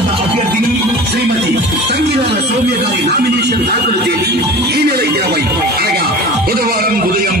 దివంగత అభ్యర్థిని శ్రీమతి సంగీతాల సౌమ్య గారి నామినేషన్ దాఖలు చేసి ఈ నెల 20 అనగా బుధవారం ఉదయం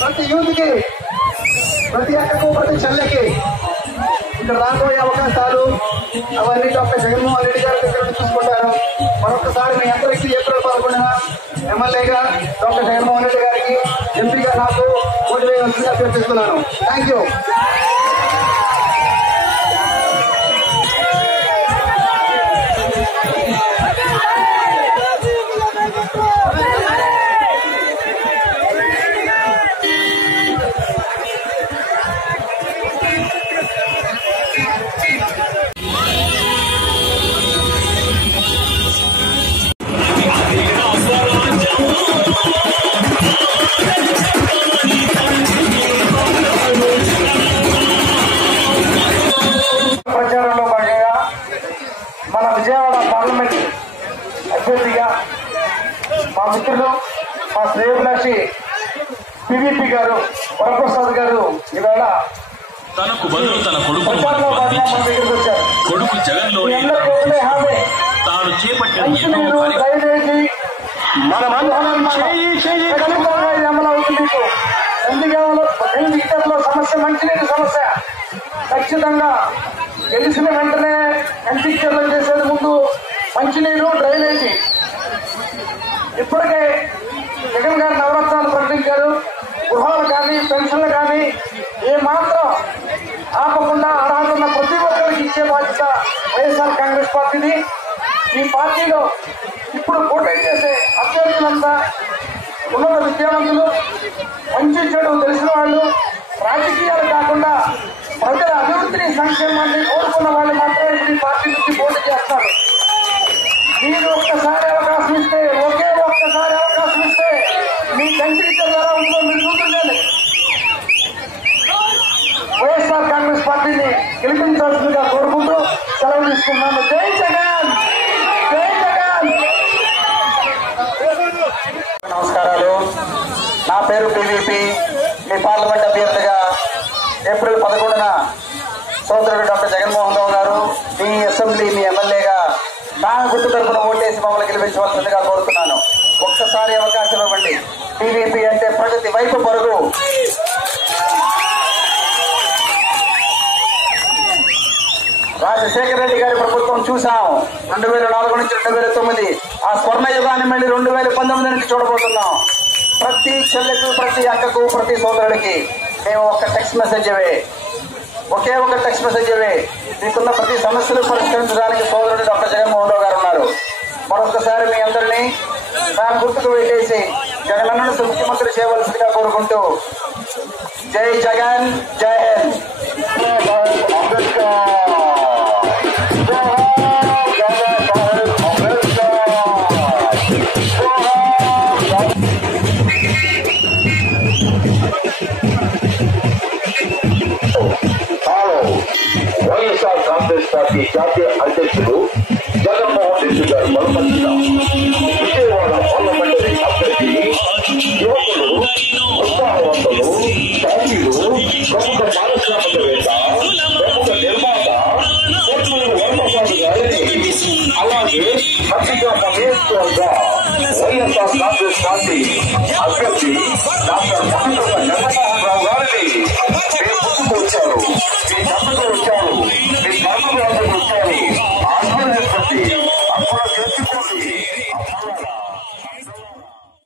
ప్రతి యూత్కి, ప్రతి అక్కకు, ప్రతి చెల్లెకి ఇక్కడ రాబోయే అవకాశాలు అవన్నీ డాక్టర్ జగన్మోహన్ రెడ్డి గారి దగ్గర చూసుకుంటారు. మరొకసారి మీ అందరికీ ఏప్రిల్ 11 ఎమ్మెల్యేగా డాక్టర్ జగన్మోహన్ రెడ్డి గారికి, ఎంపీగా నాకు ఓటు వేయాల్సిందిగా అభ్యర్థిస్తున్నాను. Thank you. ప్రచారంలో భాగంగా మన విజయవాడ పార్లమెంట్ అభ్యర్థిగా మా మిత్రులు, మా శ్రేయోభిలాషి పీవీపీ గారు, వరప్రసాద్ గారు ఈవేళ తనకు బదులు తన కొడుకు జగన్లో తాను చేపట్టిన ఎన్నికల్లో సమస్య మంచినీటి సమస్య ఖచ్చితంగా గెలిచిన వెంటనే ఎన్నికల్లో చేసేది ముందు మంచినీరు, డ్రైనేజీ. ఇప్పటికే జగన్ గారు నవరత్నాలు ప్రకటించారు. గృహాలు కానీ, పెన్షన్లు కానీ ఏమాత్రం ఆపకుండా అర్హత ఉన్న ప్రతి ఒక్కరికి ఇచ్చే బాధ్యత వైఎస్ఆర్ కాంగ్రెస్ పార్టీది. ఈ పార్టీలో ఇప్పుడు పోటీ చేసే అభ్యర్థులంతా ఉన్నత విద్యావంతులు, మంచి చెడు తెలిసిన వాళ్ళు, రాజకీయాలు కాకుండా ప్రజల అభివృద్ధిని, సంక్షేమాన్ని కోరుకున్న వాళ్ళు మాత్రమే ఈ పార్టీ నుంచి పోటీ చేస్తారు. మీరు ఒక్కసారి అవకాశం ఇస్తే, ఒకే ఒక్కసారి అవకాశం ఇస్తే మీ కంటికి ఎలా ఉందో మీరు చూస్తుందండి. వైఎస్ఆర్ కాంగ్రెస్ పార్టీని గెలిపించాల్సిందిగా కోరుకుంటూ సెలవు తీసుకున్నాను. జై జగన్, జై జగన్. నమస్కారాలు. నా పేరు పీవీపీ. మీ పార్లమెంట్ అభ్యర్థిగా ఏప్రిల్ 11న సోదరుడు డాక్టర్ జగన్మోహన్ రావు గారు మీ అసెంబ్లీ, మీ ఎమ్మెల్యేగా నా గుర్తు తరపున ఓటేసి మమ్మల్ని గెలిపించవలసిందిగా కోరుతున్నాను. ఒక్కసారి అవకాశం ఇవ్వండి. పీవీపీ అంటే ప్రగతి వైపు పరుగు. రాజశేఖర రెడ్డి గారి ప్రభుత్వం చూసాం 2004 నుంచి 2009. ఆ స్వర్ణ యుగాన్ని మళ్ళీ 2019 నుంచి చూడబోతున్నాం. ప్రతి చెల్లెకు, ప్రతి అక్కకు, ప్రతి సోదరుడికి మేము ఒక టెక్స్ట్ మెసేజ్ ఒకే ఒక టెక్స్ట్ మెసేజ్ మీకున్న ప్రతి సమస్యలు పరిష్కరించడానికి సోదరుడు డాక్టర్ జగన్మోహన్ రావు గారు ఉన్నారు. మరొకసారి మీ అందరినీ దాని గుర్తుకు వేసేసి జగనన్నను ముఖ్యమంత్రి చేయవలసిందిగా కోరుకుంటూ జై జగన్, జై హింద్. వైఎస్ఆర్ కాంగ్రెస్ పార్టీ జాతీయ అధ్యక్షుడు జగన్మోహన్ రెడ్డి గారు బలపరిచిన విజయవాడ పార్లమెంటరీ అభ్యర్థి యువకులు, ఉత్సాహవంతులు, సాక్షులు, ప్రముఖ పారిశ్రామికవేత్త, ప్రముఖ నిర్మాత వరప్రసాద్ గారిని, అలాగే పత్రికాప నియోజకవర్గ వైఎస్ఆర్ కాంగ్రెస్ పార్టీ అభ్యర్థి డాక్టర్